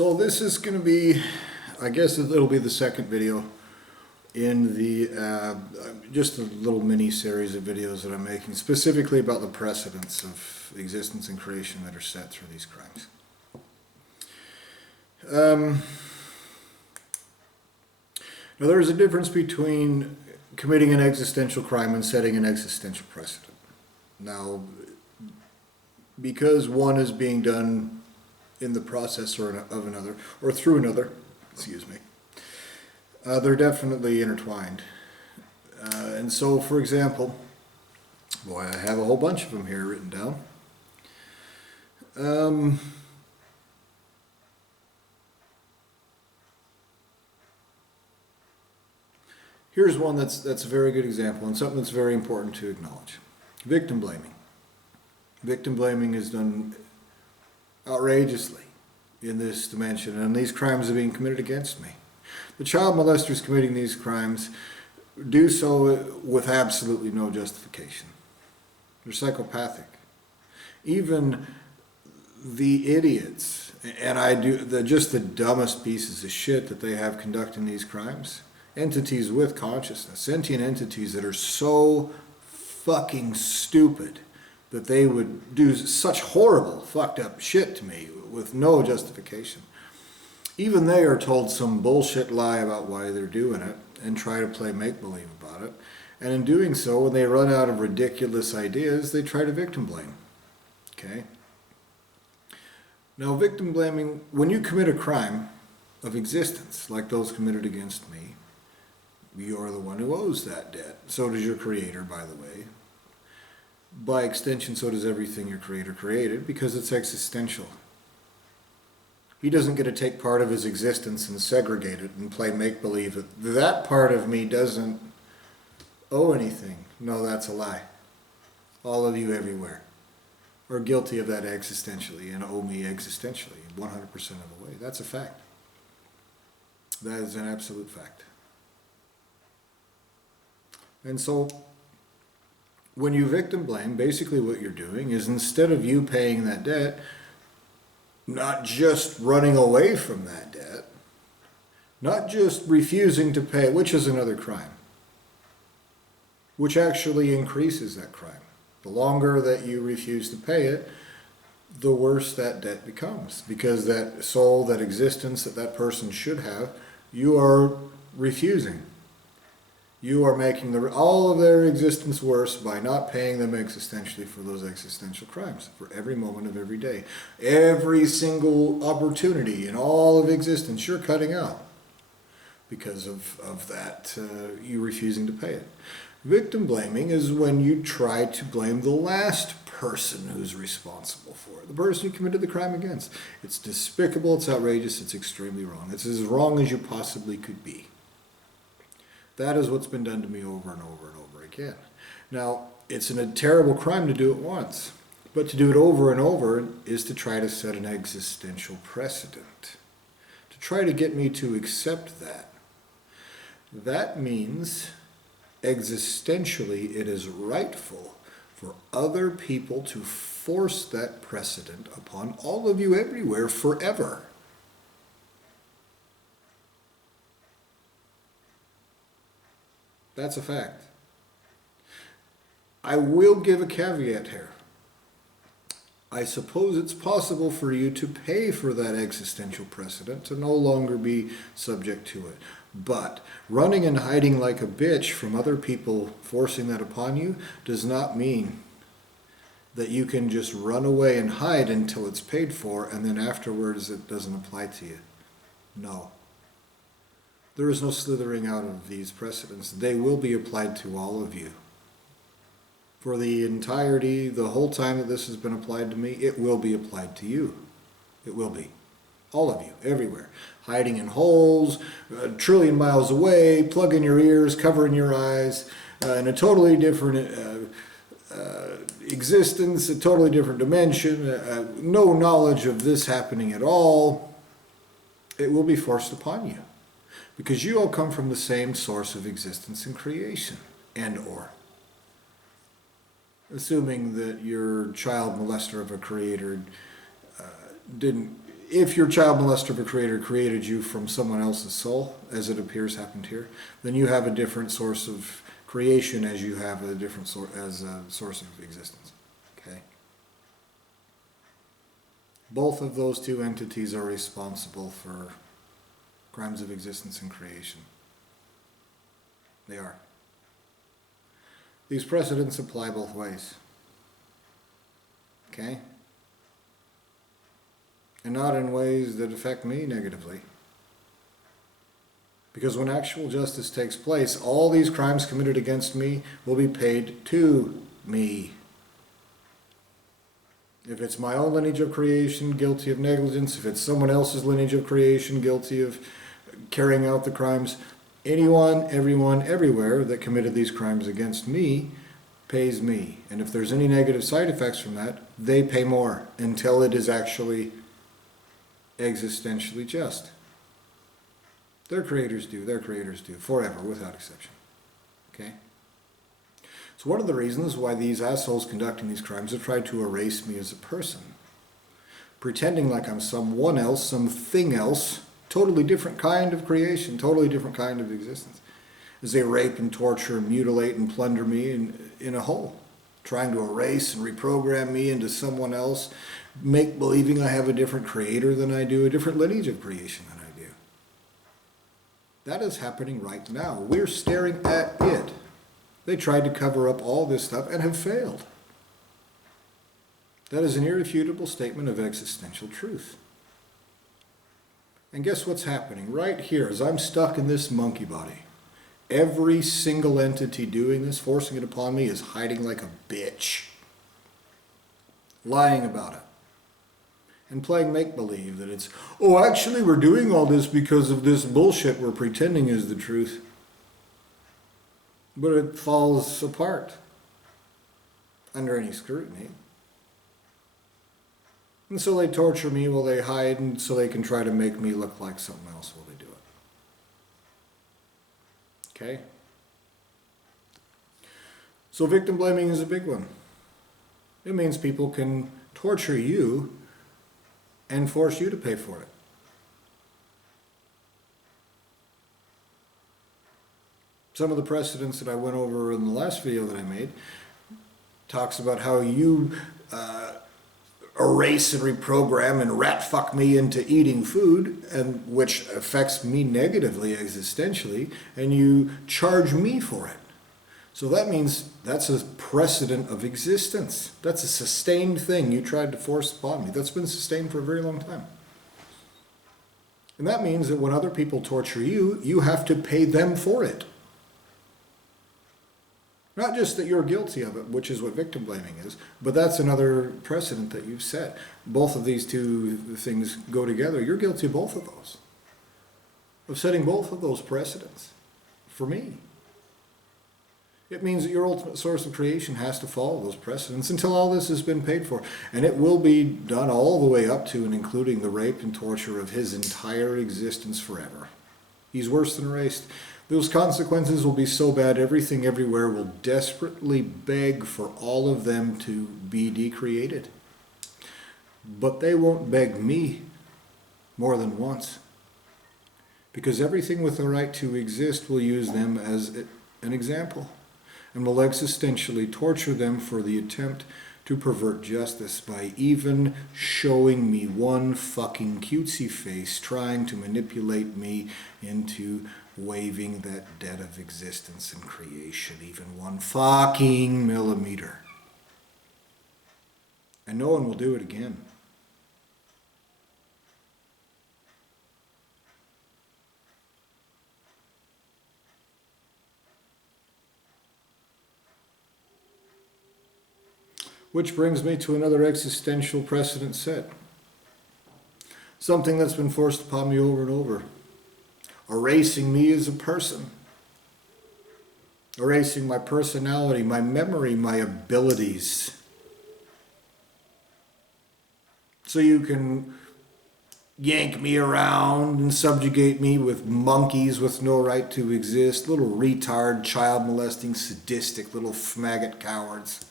So this is going to be, I guess it'll be the second video in the, just a little mini series of videos that I'm making specifically about the precedents of existence and creation that are set through these crimes. Now there's a difference between committing an existential crime and setting an existential precedent. Now, because one is being done in the process of another, or through another, excuse me, they're definitely intertwined. And so, for example, boy, I have a whole bunch of them here written down. Here's one that's a very good example and something that's very important to acknowledge. Victim blaming. Victim blaming is done outrageously in this dimension, and these crimes are being committed against me. The child molesters committing these crimes do so with absolutely no justification. They're psychopathic. Even the idiots, and just the dumbest pieces of shit that they have conducting these crimes, entities with consciousness, sentient entities that are so fucking stupid that they would do such horrible, fucked up shit to me with no justification. Even they are told some bullshit lie about why they're doing it and try to play make-believe about it. And in doing so, when they run out of ridiculous ideas, they try to victim blame. Okay? Now, victim blaming, when you commit a crime of existence, like those committed against me, you're the one who owes that debt. So does your creator, by the way. By extension, so does everything your creator created, because it's existential. He doesn't get to take part of his existence and segregate it and play make-believe. That part of me doesn't owe anything. No, that's a lie. All of you everywhere are guilty of that existentially and owe me existentially 100% of the way. That's a fact. That is an absolute fact. And so, when you victim blame, basically what you're doing is, instead of you paying that debt, not just running away from that debt, not just refusing to pay, which is another crime, which actually increases that crime. The longer that you refuse to pay it, the worse that debt becomes, because that soul, that existence that person should have, you are refusing. You are making all of their existence worse by not paying them existentially for those existential crimes, for every moment of every day. Every single opportunity in all of existence you're cutting out because of that, you refusing to pay it. Victim blaming is when you try to blame the last person who's responsible for it, the person you committed the crime against. It's despicable, it's outrageous, it's extremely wrong. It's as wrong as you possibly could be. That is what's been done to me over and over and over again. Now, it's a terrible crime to do it once, but to do it over and over is to try to set an existential precedent, to try to get me to accept that. That means, existentially, it is rightful for other people to force that precedent upon all of you everywhere forever. That's a fact. I will give a caveat here. I suppose it's possible for you to pay for that existential precedent, to no longer be subject to it. But running and hiding like a bitch from other people forcing that upon you does not mean that you can just run away and hide until it's paid for, and then afterwards it doesn't apply to you. No. There is no slithering out of these precedents. They will be applied to all of you. For the entirety, the whole time that this has been applied to me, it will be applied to you. It will be. All of you, everywhere. Hiding in holes, a trillion miles away, plugging your ears, covering your eyes, in a totally different existence, a totally different dimension, no knowledge of this happening at all. It will be forced upon you. Because you all come from the same source of existence and creation, assuming that your child molester of a creator didn't if your child molester of a creator created you from someone else's soul, as it appears happened here, then you have a different source of creation as you have a different source as a source of existence. Okay? Both of those two entities are responsible for crimes of existence and creation. They are. These precedents apply both ways. Okay? And not in ways that affect me negatively. Because when actual justice takes place, all these crimes committed against me will be paid to me. If it's my own lineage of creation, guilty of negligence, if it's someone else's lineage of creation, guilty of carrying out the crimes, anyone, everyone, everywhere that committed these crimes against me pays me. And if there's any negative side effects from that, they pay more until it is actually existentially just. Their creators do, forever, without exception. Okay? So one of the reasons why these assholes conducting these crimes have tried to erase me as a person, pretending like I'm someone else, something else, totally different kind of creation, totally different kind of existence, as they rape and torture and mutilate and plunder me in a hole, trying to erase and reprogram me into someone else, make believing I have a different creator than I do, a different lineage of creation than I do. That is happening right now. We're staring at it. They tried to cover up all this stuff and have failed. That is an irrefutable statement of existential truth. And guess what's happening? Right here, as I'm stuck in this monkey body, every single entity doing this, forcing it upon me, is hiding like a bitch. Lying about it. And playing make-believe that it's, oh, actually we're doing all this because of this bullshit we're pretending is the truth. But it falls apart under any scrutiny. And so they torture me while they hide, and so they can try to make me look like something else while they do it. Okay? So victim blaming is a big one. It means people can torture you and force you to pay for it. Some of the precedents that I went over in the last video that I made talks about how you erase and reprogram and rat fuck me into eating food, and which affects me negatively existentially, and you charge me for it. So that means that's a precedent of existence. That's a sustained thing you tried to force upon me. That's been sustained for a very long time. And that means that when other people torture you, you have to pay them for it. Not just that you're guilty of it, which is what victim blaming is, but that's another precedent that you've set. Both of these two things go together. You're guilty of both of those. Of setting both of those precedents for me. It means that your ultimate source of creation has to follow those precedents until all this has been paid for. And it will be done all the way up to and including the rape and torture of his entire existence forever. He's worse than erased. Those consequences will be so bad, everything everywhere will desperately beg for all of them to be decreated. But they won't beg me more than once. Because everything with the right to exist will use them as an example, and will existentially torture them for the attempt to pervert justice by even showing me one fucking cutesy face trying to manipulate me into waving that debt of existence and creation even one fucking millimeter. And no one will do it again. Which brings me to another existential precedent set. Something that's been forced upon me over and over. Erasing me as a person. Erasing my personality, my memory, my abilities. So you can yank me around and subjugate me with monkeys with no right to exist, little retard, child molesting, sadistic little maggot cowards.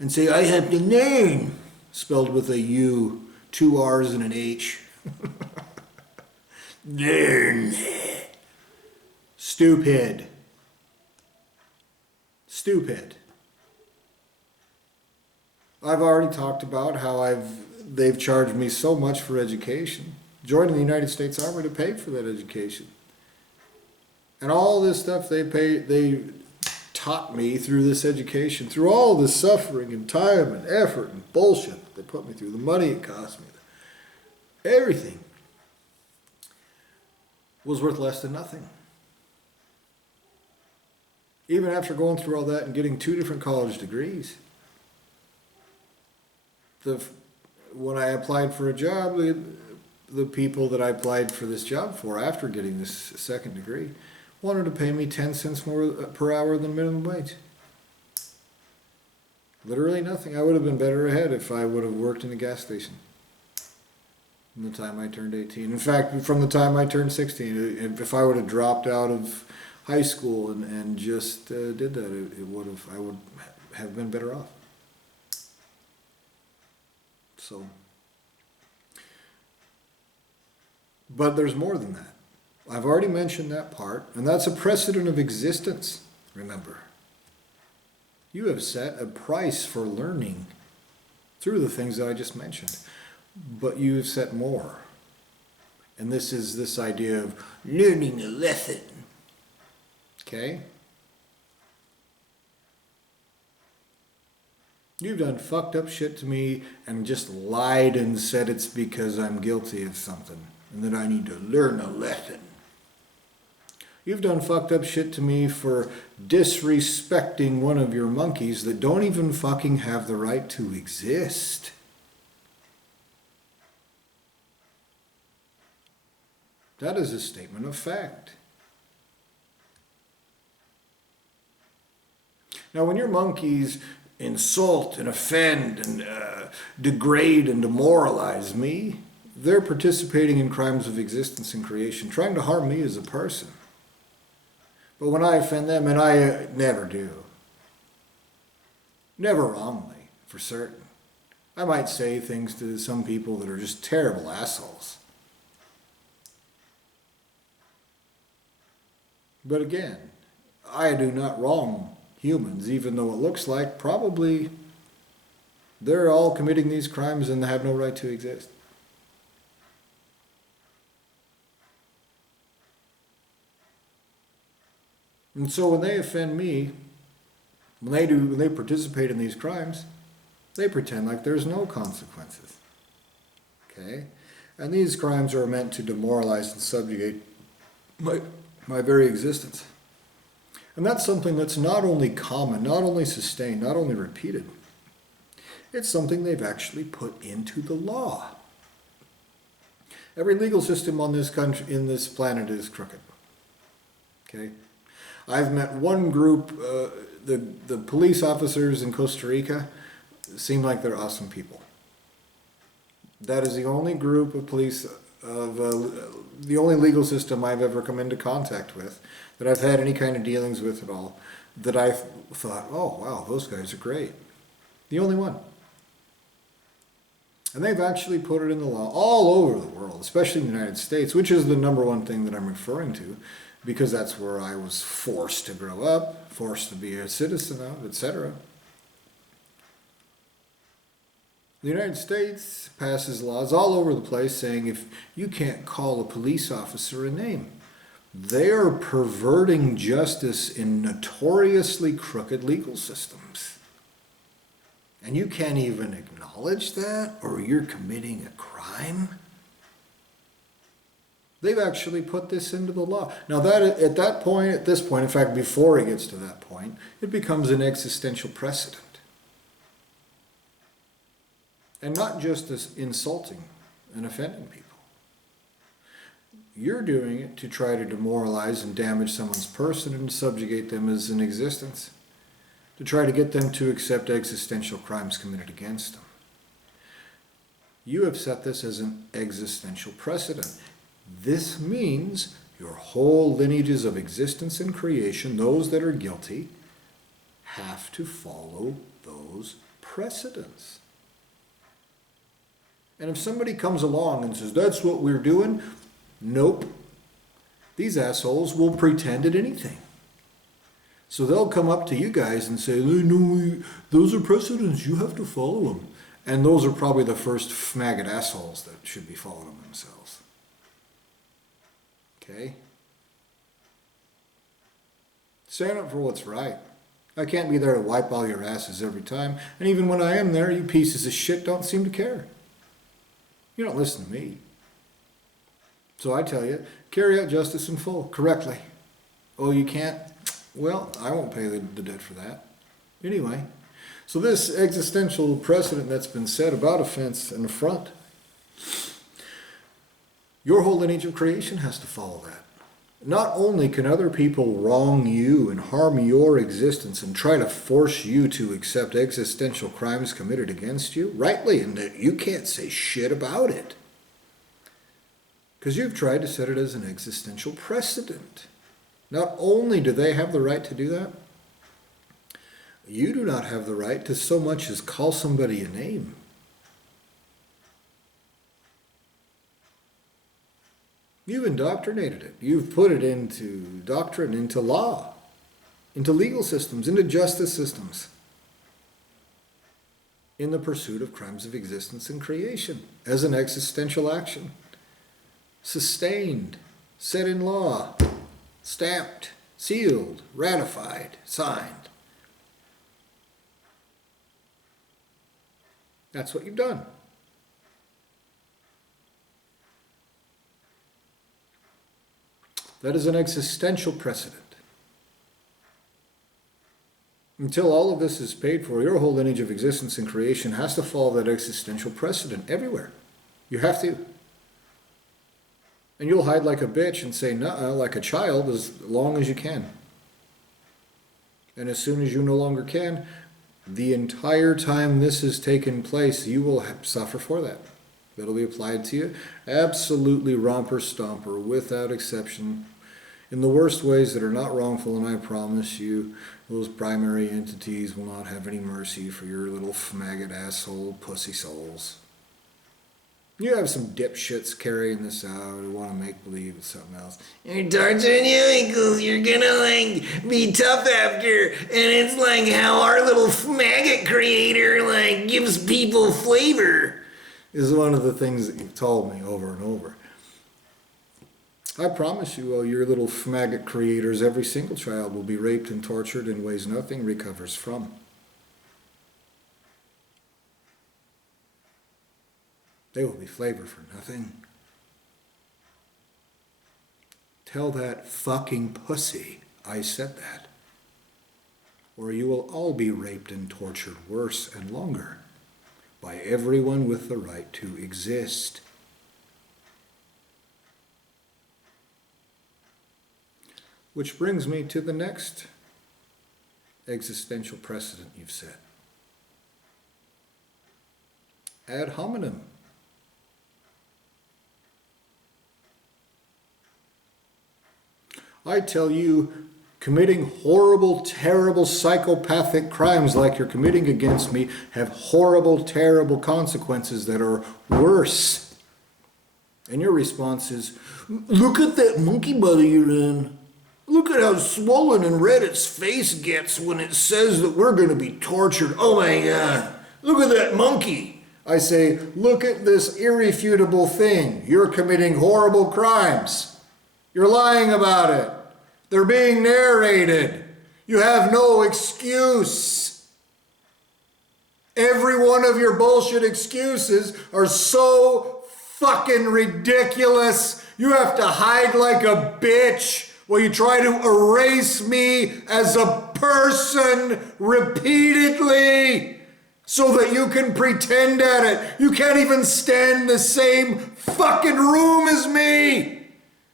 And say, I have the name, spelled with a U, 2 R's and an H. Learn. Stupid. Stupid. I've already talked about how they've charged me so much for education. Joining the United States Army to pay for that education. And all this stuff they taught me through this education, through all this suffering and time and effort and bullshit that they put me through, the money it cost me, everything was worth less than nothing. Even after going through all that and getting 2 different college degrees. When I applied for a job, the people that I applied for this job for after getting this second degree wanted to pay me 10 cents more per hour than minimum wage. Literally nothing. I would have been better ahead if I would have worked in a gas station from the time I turned 18. In fact, from the time I turned 16, if I would have dropped out of high school and just did that, I would have been better off. So, but there's more than that. I've already mentioned that part, and that's a precedent of existence, remember. You have set a price for learning through the things that I just mentioned, but you have set more. And this is this idea of learning a lesson. Okay? You've done fucked up shit to me and just lied and said it's because I'm guilty of something and that I need to learn a lesson. You've done fucked up shit to me for disrespecting one of your monkeys that don't even fucking have the right to exist. That is a statement of fact. Now, when your monkeys insult and offend and degrade and demoralize me, they're participating in crimes of existence and creation, trying to harm me as a person. But when I offend them, and I never do, never wrongly, for certain, I might say things to some people that are just terrible assholes. But again, I do not wrong humans, even though it looks like probably they're all committing these crimes and have no right to exist. And so when they offend me, when they participate in these crimes, they pretend like there's no consequences. Okay? And these crimes are meant to demoralize and subjugate my very existence. And that's something that's not only common, not only sustained, not only repeated. It's something they've actually put into the law. Every legal system on this country, in this planet, is crooked. Okay? I've met one group, the police officers in Costa Rica seem like they're awesome people. That is the only group of police, the only legal system I've ever come into contact with, that I've had any kind of dealings with at all, that I thought, oh wow, those guys are great. The only one. And they've actually put it in the law all over the world, especially in the United States, which is the number one thing that I'm referring to, because that's where I was forced to grow up, forced to be a citizen of, etc. The United States passes laws all over the place saying if you can't call a police officer a name, they are perverting justice in notoriously crooked legal systems. And you can't even acknowledge that, or you're committing a crime? They've actually put this into the law. Now at this point, in fact, before it gets to that point, it becomes an existential precedent. And not just as insulting and offending people. You're doing it to try to demoralize and damage someone's person and subjugate them as an existence. To try to get them to accept existential crimes committed against them. You have set this as an existential precedent. This means your whole lineages of existence and creation, those that are guilty, have to follow those precedents. And if somebody comes along and says, that's what we're doing, nope. These assholes will pretend at anything. So they'll come up to you guys and say, no, those are precedents, you have to follow them. And those are probably the first maggot assholes that should be following them themselves. Okay? Stand up for what's right. I can't be there to wipe all your asses every time. And even when I am there, you pieces of shit don't seem to care. You don't listen to me. So I tell you, carry out justice in full, correctly. Oh, you can't? Well, I won't pay the debt for that. Anyway, so this existential precedent that's been set about offense and affront, your whole lineage of creation has to follow that. Not only can other people wrong you and harm your existence and try to force you to accept existential crimes committed against you, rightly, and that you can't say shit about it. Because you've tried to set it as an existential precedent. Not only do they have the right to do that, you do not have the right to so much as call somebody a name. You've indoctrinated it. You've put it into doctrine, into law, into legal systems, into justice systems, in the pursuit of crimes of existence and creation as an existential action. Sustained, set in law, stamped, sealed, ratified, signed. That's what you've done. That is an existential precedent. Until all of this is paid for, your whole lineage of existence and creation has to follow that existential precedent everywhere. You have to. And you'll hide like a bitch and say nuh-uh like a child as long as you can. And as soon as you no longer can, the entire time this has taken place, you will suffer for that. That'll be applied to you. Absolutely romper stomper, without exception, in the worst ways that are not wrongful, and I promise you, those primary entities will not have any mercy for your little maggot asshole pussy souls. You have some dipshits carrying this out who want to make believe it's something else. You're torturing your ankles, you're gonna be tough after, and it's like how our little maggot creator gives people flavor. This is one of the things that you've told me over and over. I promise you, your little maggot creators, every single child will be raped and tortured in ways nothing recovers from. They will be flavor for nothing. Tell that fucking pussy I said that. Or you will all be raped and tortured worse and longer by everyone with the right to exist. Which brings me to the next existential precedent you've set. Ad hominem. I tell you, committing horrible, terrible, psychopathic crimes like you're committing against me have horrible, terrible consequences that are worse. And your response is, look at that monkey body you're in. Look at how swollen and red its face gets when it says that we're going to be tortured. Oh my God, look at that monkey. I say, look at this irrefutable thing. You're committing horrible crimes. You're lying about it. They're being narrated. You have no excuse. Every one of your bullshit excuses are so fucking ridiculous. You have to hide like a bitch while you try to erase me as a person repeatedly so that you can pretend at it. You can't even stand in the same fucking room as me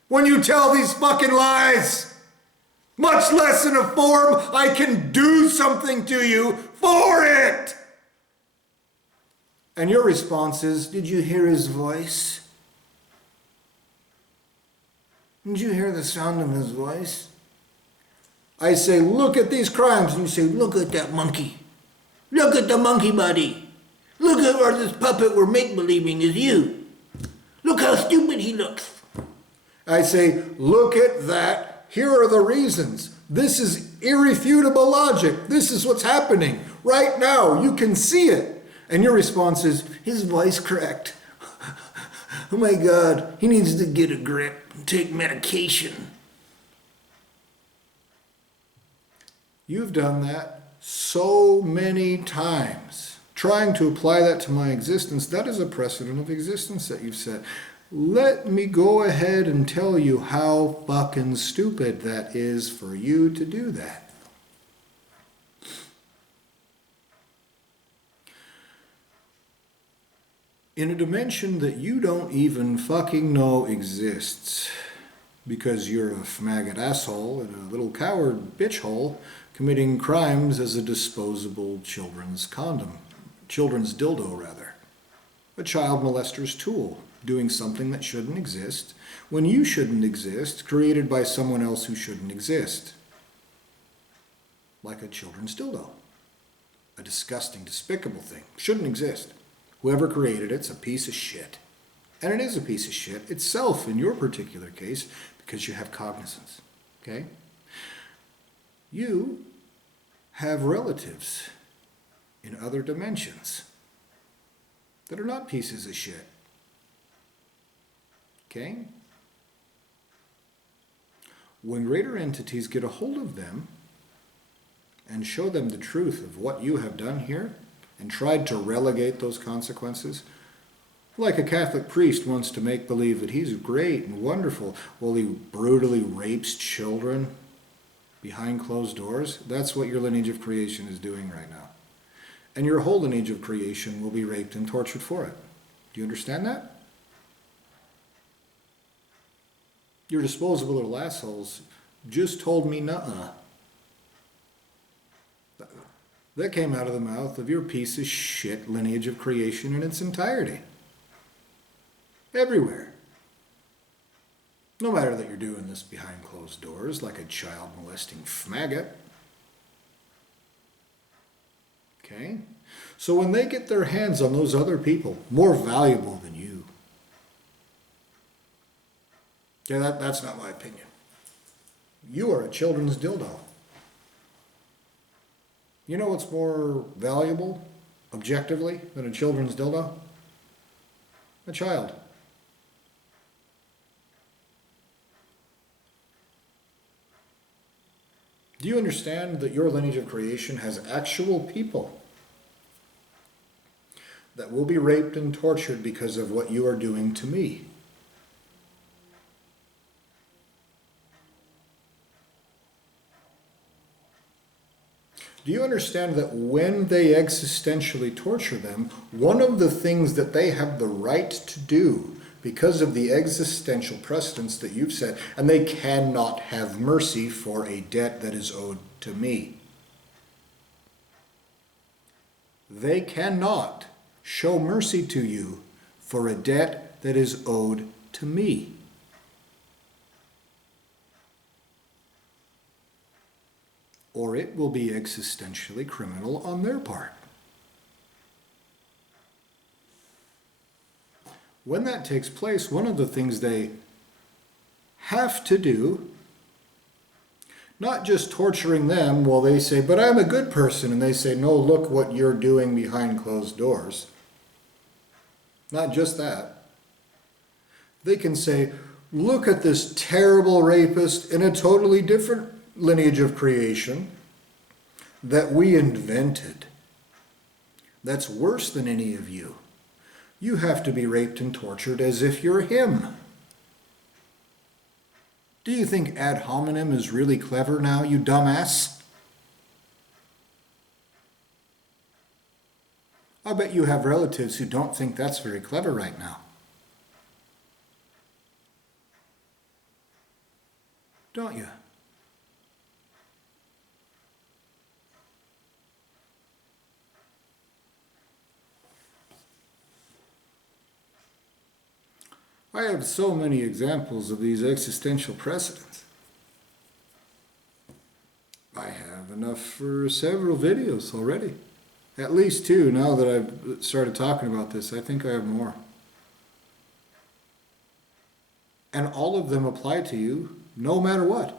when you tell these fucking lies. Much less in a form I can do something to you for it. And your response is, did you hear his voice? Did you hear the sound of his voice? I say, look at these crimes. And you say, look at that monkey. Look at the monkey body. Look at where this puppet we're make-believing is you. Look how stupid he looks. I say, look at that. Here are the reasons. This is irrefutable logic. This is what's happening right now. You can see it. And your response is, his voice cracked. Oh my God, he needs to get a grip and take medication. You've done that so many times. Trying to apply that to my existence, that is a precedent of existence that you've set. Let me go ahead and tell you how fucking stupid that is for you to do that. In a dimension that you don't even fucking know exists, because you're a maggot asshole and a little coward bitchhole committing crimes as a disposable children's dildo rather. A child molester's tool, doing something that shouldn't exist, when you shouldn't exist, created by someone else who shouldn't exist. Like a children's dildo. A disgusting, despicable thing. Shouldn't exist. Whoever created it's a piece of shit. And it is a piece of shit itself in your particular case because you have cognizance. Okay? You have relatives in other dimensions that are not pieces of shit. Okay? When greater entities get a hold of them and show them the truth of what you have done here and tried to relegate those consequences, like a Catholic priest wants to make believe that he's great and wonderful while he brutally rapes children behind closed doors, that's what your lineage of creation is doing right now. And your whole lineage of creation will be raped and tortured for it. Do you understand that? Your disposable little assholes just told me nuh-uh. That came out of the mouth of your piece of shit lineage of creation in its entirety. Everywhere. No matter that you're doing this behind closed doors like a child molesting faggot. Okay? So when they get their hands on those other people, more valuable than you. Yeah, that's not my opinion. You are a children's dildo. You know what's more valuable, objectively, than a children's dildo? A child. Do you understand that your lineage of creation has actual people that will be raped and tortured because of what you are doing to me? Do you understand that when they existentially torture them, one of the things that they have the right to do because of the existential precedents that you've set, and they cannot have mercy for a debt that is owed to me. They cannot show mercy to you for a debt that is owed to me. Or it will be existentially criminal on their part. When that takes place, one of the things they have to do, not just torturing them while they say, but I'm a good person, and they say, no, look what you're doing behind closed doors. Not just that. They can say, look at this terrible rapist in a totally different lineage of creation that we invented. That's worse than any of you. You have to be raped and tortured as if you're him. Do you think ad hominem is really clever now, you dumbass? I bet you have relatives who don't think that's very clever right now. Don't you? I have so many examples of these existential precedents. I have enough for several videos already. At least two, now that I've started talking about this. I think I have more. And all of them apply to you no matter what.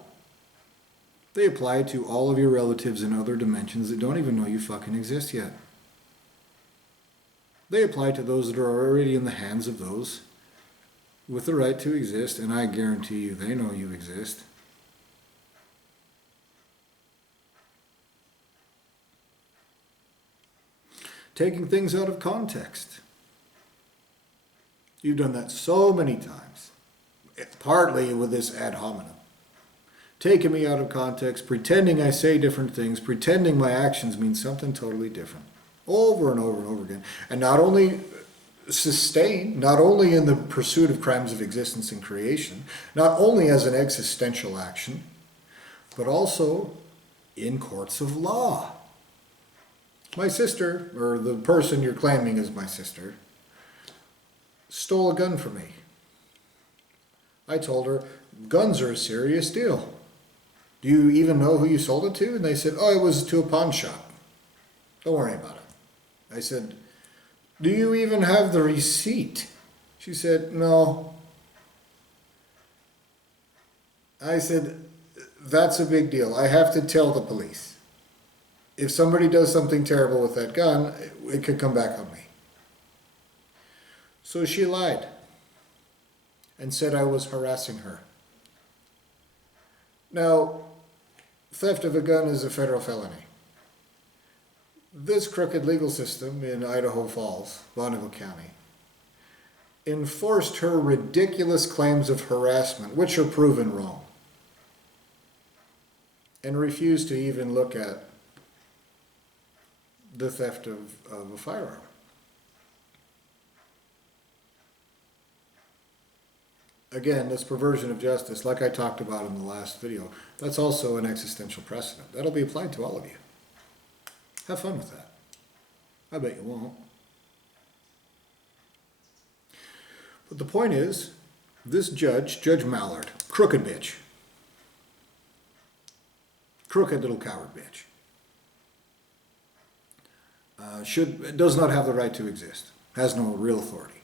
They apply to all of your relatives in other dimensions that don't even know you fucking exist yet. They apply to those that are already in the hands of those with the right to exist, and I guarantee you they know you exist. Taking things out of context. You've done that so many times, partly with this ad hominem. Taking me out of context, pretending I say different things, pretending my actions mean something totally different, over and over and over again. And not only sustained, not only in the pursuit of crimes of existence and creation, not only as an existential action, but also in courts of law. My sister, or the person you're claiming is my sister, stole a gun from me. I told her, guns are a serious deal. Do you even know who you sold it to? And they said, oh, it was to a pawn shop. Don't worry about it. I said, do you even have the receipt? She said, no. I said, that's a big deal. I have to tell the police. If somebody does something terrible with that gun, it could come back on me. So she lied and said I was harassing her. Now, theft of a gun is a federal felony. This crooked legal system in Idaho Falls, Bonneville County, enforced her ridiculous claims of harassment, which are proven wrong, and refused to even look at the theft of a firearm. Again, this perversion of justice, like I talked about in the last video, that's also an existential precedent. That'll be applied to all of you. Have fun with that. I bet you won't. But the point is, this judge, Judge Mallard, crooked bitch. Crooked little coward bitch. Does not have the right to exist. Has no real authority.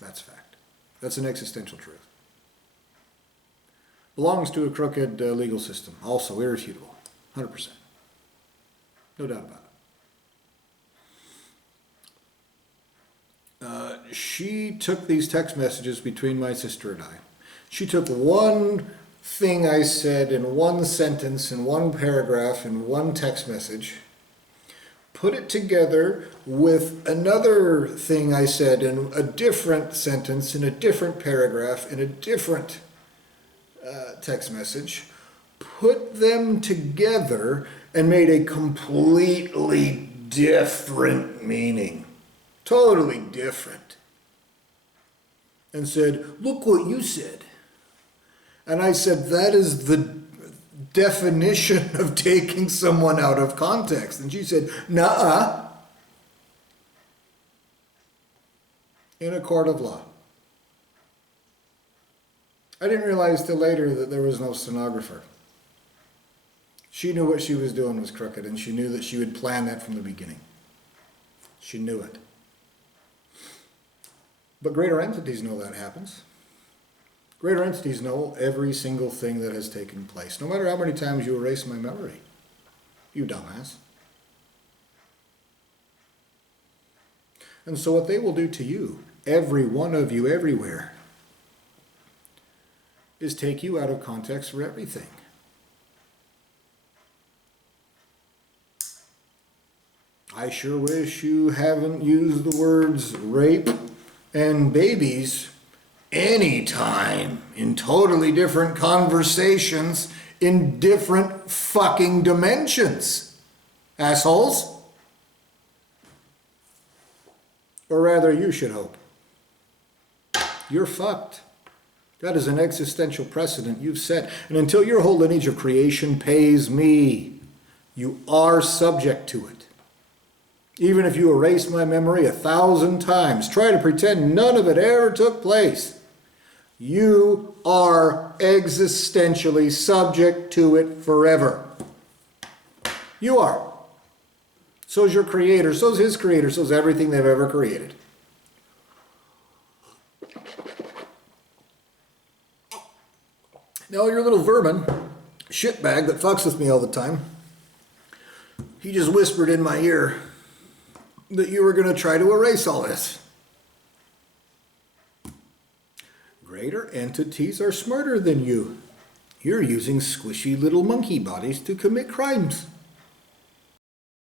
That's fact. That's an existential truth. Belongs to a crooked legal system. Also irrefutable. 100%. No doubt about it. She took these text messages between my sister and I. She took one thing I said in one sentence, in one paragraph, in one text message, put it together with another thing I said in a different sentence, in a different paragraph, in a different text message, put them together and made a completely different meaning. Totally different. And said, look what you said. And I said, that is the definition of taking someone out of context. And she said, nuh-uh. In a court of law. I didn't realize till later that there was no stenographer. She knew what she was doing was crooked, and she knew that she would plan that from the beginning. She knew it. But greater entities know that happens. Greater entities know every single thing that has taken place, no matter how many times you erase my memory. You dumbass. And so what they will do to you, every one of you everywhere, is take you out of context for everything. I sure wish you haven't used the words rape and babies anytime in totally different conversations in different fucking dimensions. Assholes. Or rather, you should hope. You're fucked. That is an existential precedent you've set. And until your whole lineage of creation pays me, you are subject to it. Even if you erase my memory 1,000 times, try to pretend none of it ever took place, you are existentially subject to it forever. You are. So's your creator, so's his creator, so's everything they've ever created. Now your little vermin, shitbag that fucks with me all the time, he just whispered in my ear that you were going to try to erase all this. Greater entities are smarter than you. You're using squishy little monkey bodies to commit crimes.